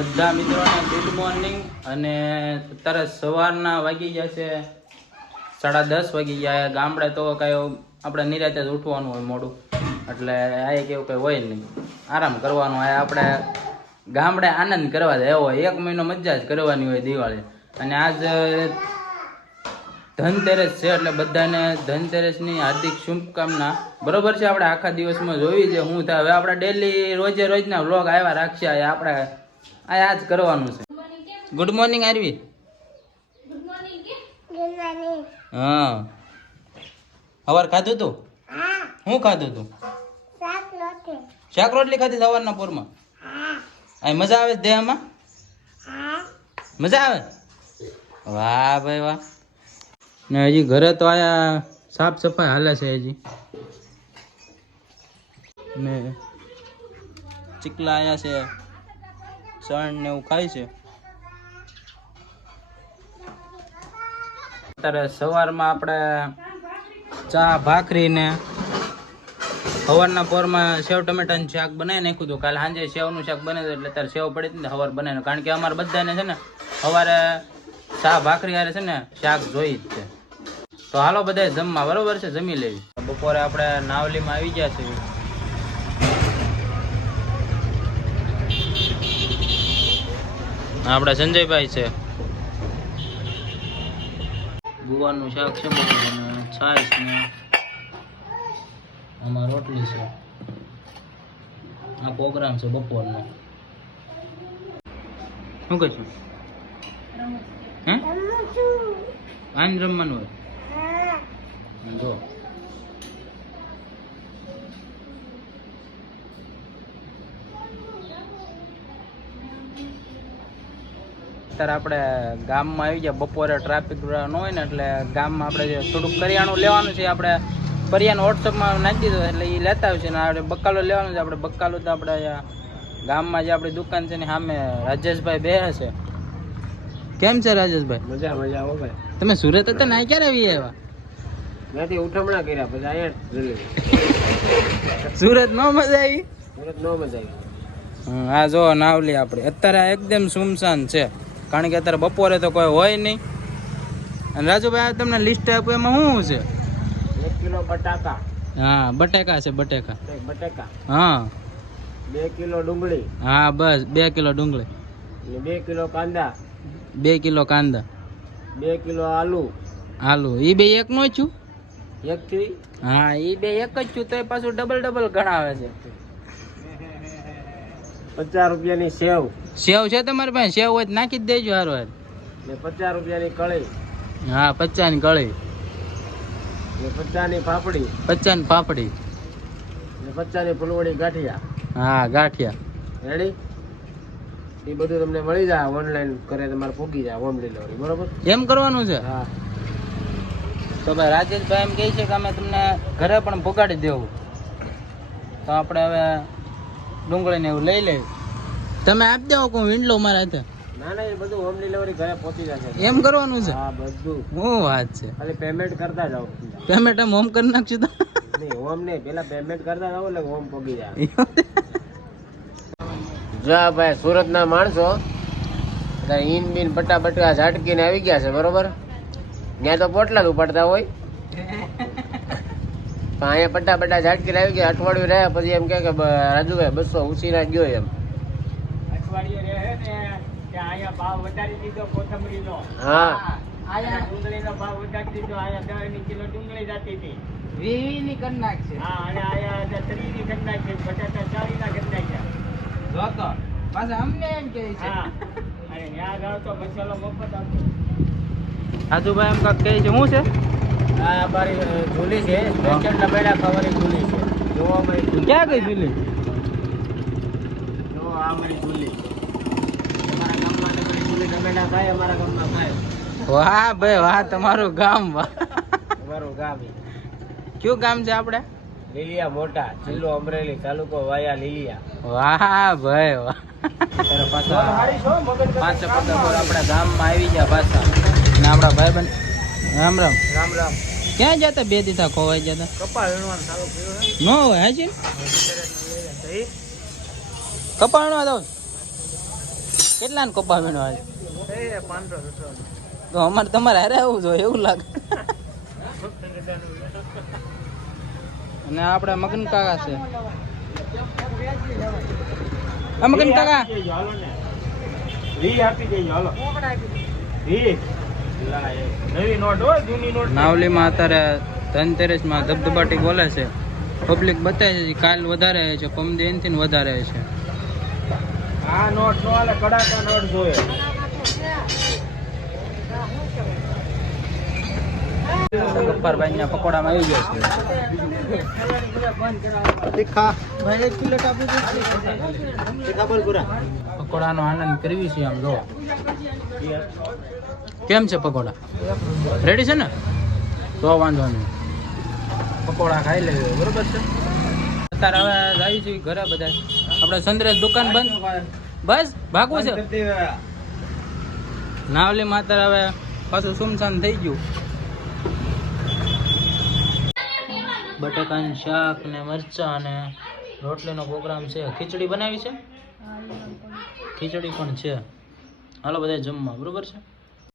બધા મિત્રોને good morning અને અત્યારે સવારના વાગી ગયા છે 10:30 વાગી ગયા. ગામડે તો કઈ આપણે નિરાતે જ ઉઠવાનું હોય મોડું, એટલે આ કેવું કઈ હોય નહીં, આરામ કરવાનો. આ આપણે ગામડે આનંદ કરવા દે એવો 1 મહિનો મજા જ કરવાની હોય દિવાળી. અને આજ ધનતેરસ છે એટલે બધાને ધનતેરસની હાર્દિક શુભકામના. બરોબર છે, આપણે આખા દિવસમાં જોઈ છે શું થાય. હવે આપણે ડેલી રોજે રોજના વ્લોગ આવ્યા રાખશે. આપણે આ જ કરવાનું છે. Good morning Aarvi. Good morning કે ગુડ મોર્નિંગ. હા, સવાર ખાધું તું? હા. શું ખાધું તું? શાક રોટલી ખાધી સવારના પોરમાં? હા. આ મજા આવે છે દેહમાં? હા. મજા આવે? વાહ ભાઈ વાહ. ને હજી ઘરે તો આયા સાફ સફાઈ હાલે છે હજી. ને ચીકલા આયા છે, સણ ને એવું ખાય છે. અત્યારે સવારમાં આપણે ચા ભાખરી ને સવારના પોરમાં સેવ ટમેટાનું શાક બનાવી નાખ્યું હતું. કાલે સાંજે સેવનું શાક બને એટલે અત્યારે સેવ પડી હતી ને સવાર બનાવીને, કારણ કે અમારે બધાને છે ને સવારે ચા ભાખરી હારે છે ને શાક જોઈ જ છે. તો હાલો બધા જમવા, બરોબર છે, જમી લેવી. બપોરે આપણે નાવલીમાં આવી ગયા છીએ. આપણા સંજયભાઈ છે, ગુવારનું શાક છે બધું, અને છાશ ને આમાં રોટલી છે. આ પ્રોગ્રામ છે બપોરનો. શું કહીશું? હે આને રમવાનું હોય જો. અત્યારે આપણે ગામમાં આવી ગયા. બપોરે ટ્રાફિક ન હોય ને એટલે ગામમાં આપણે જે થોડુંક કરિયાણું લેવાનું છે, આપણે પરિયાનો વોટ્સઅપમાં નાખી દીધો એટલે એ લેતા આવશે. ને આપણે બકાલો લેવાનું છે. આપણે બકાલો તો આપણે ગામમાં જે આપણી દુકાન છે ને સામે રાજેશભાઈ બે છે. કેમ છે રાજેશભાઈ? મજા મજા હો ભાઈ. તમે સુરત હતા ને ક્યારે આવી આવ્યા? નથી ઉઠમણા કર્યા પછી અહીંયા સુરત નો મજા આવી? સુરત નો મજા આવી. આ જો નાવલી આપણે અત્યારે એકદમ સુમસાન છે, કારણ કે અત્યારે બપોરે તો કોઈ હોય નહીં. અને રાજુભાઈ તમને લિસ્ટ આપ્યું એમાં શું છે? 1 કિલો બટાકા. હા બટેકા છે, બટેકા. બટાકા. હા. 2 કિલો ડુંગળી. હા બસ 2 કિલો ડુંગળી. 2 કિલો કાંદા. 2 કિલો કાંદા. 2 કિલો આલુ. આલુ એ બે એક નો છું? એક થી. હા એ બે એક જ છું, તો એ પાછું ડબલ ગણાવે છે. 50 રૂપિયાની સેવ. સેવ છે તમારી પાસે? સેવ હોય તો નાખી જ દેજો હારો હાર. ને 50 રૂપિયાની કળી. હા 50 ની કળી. ને 50 ની પાપડી. 50 ની પાપડી. ને 50 ની ફૂલવડી ગાંઠિયા. હા ગાંઠિયા. રેડી? એ બધું તમને મળી જાય ઓનલાઈન કરે, તમારે પૂગી જાય હોમ ડિલિવરી. બરોબર? એમ કરવાનું છે? હા. તો ભાઈ રાજેશભાઈ એમ કહે છે કે અમે તમને ઘરે પણ પગાડી દેવું. તો આપણે હવે ડુંગળીને એવું લઈ લેવું. તમે આપી દેવો કોઈ વિંડલો મારા હાથે? ના ના, એ બધું હોમ ડિલિવરી ઘરે પહોંચી જશે. એમ કરવાનું છે? હા બધું. શું વાત છે? ખાલી પેમેન્ટ કરતા જાઓ. પેમેન્ટ આમ હોમ કરી નાખશું તો? નહીં હોમ નહીં, પેલા પેમેન્ટ કરતા જાઓ એટલે હોમ પગી જાય. જો ભાઈ સુરતના માણસો ઈન બીન બટા ઝાટકીને આવી ગયા છે. બરોબર? ત્યાં તો પોટલા જ ઉપાડતા હોય, પણ અહીંયા બટા ઝાટકીને આવી ગયા. અઠવાડિયું રહ્યા પછી એમ કે રાજુભાઈ 200 ઉછીના ગયો એમ. અઠવાડિયું રહે ને અહીંયા ભાવ વધારી દીધો કોથમરીનો. હા અહીંયા ડુંગળીનો ભાવ વધારી દીધો. અહીંયા 10 કિલો ડુંગળી જતી હતી 20 ની કરી નાખશે. હા, અને અહીંયા 30 ની કરી નાખી, બટાટા 40 ના કરી નાખ્યા. જો તો પાછા અમને એમ કહે છે. હા, અને ત્યાં જાવ તો મસાલો મફત આપો. રાજુભાઈ એમ કાક કહે છે શું છે? આ અમારી ચૂલી છે, સ્પેશિયલ ટમેટા ખાવાની ચૂલી છે. જો અમારી ચૂલી. ક્યાં ગઈ ચૂલી? જો આ અમારી ચૂલી. અમારા ગામમાં તમારી ચૂલી ટમેટા ખાય, અમારા ગામમાં ખાય. વાહ ભાઈ વાહ, તમારું ગામ વાહ. અમારું ગામ કયું ગામ છે આપણે? લીલિયા મોટા, જિલ્લો અમરેલી, તાલુકો વાયા લીલિયા. વાહ ભાઈ વાહ. પાછા 5 આપણા ગામમાં આવી ગયા પાછા. ને આપણા ભાઈબંધ રામ રામ. રામ રામ. ક્યાં જતા? 2 દીધા ખોવાઈ જતા. કપા વીણવાનું ચાલુ કર્યું છે. ન હોય હાજી કપાણવા દો. કેટલા ને કપા વીણો આજ તો અમારે તમારે હારે આવવું જોઈએ એવું લાગે. અને આપડા મગન કાકા છે. આ મગન કાકા નાવલીમાં અત્યારે ધનતેરસમાં ધબધબાટી બોલે છે. પબ્લિક બતાવે છે કાલ વધારે છે, પમદી એનથી વધારે છે. આ નોટ નો આલે કડાકા નોટ જોઈએ. ગબ્બરભાઈ ના પકોડામાં આવી ગયા છે. પકોડાનો આનંદ કરવી છે આમ જો. કેમ છે પકોડા? રેડી છે ને? તો વાંધો નહીં, પકોડા ખાઈ લેવી બરોબર છે. અત્યારે હવે જાય છે ઘરે બધા. આપણે સંદ્રેશ દુકાન બંધ, બસ ભાગવું છે. નાવલી માતર હવે પાછું સુમસાન થઈ ગયું. બટાકાનું શાક ને મરચા અને રોટલીનો પ્રોગ્રામ છે. ખીચડી બનાવી છે, ખીચડી પણ છે. હાલો બધા જમવા બરોબર છે.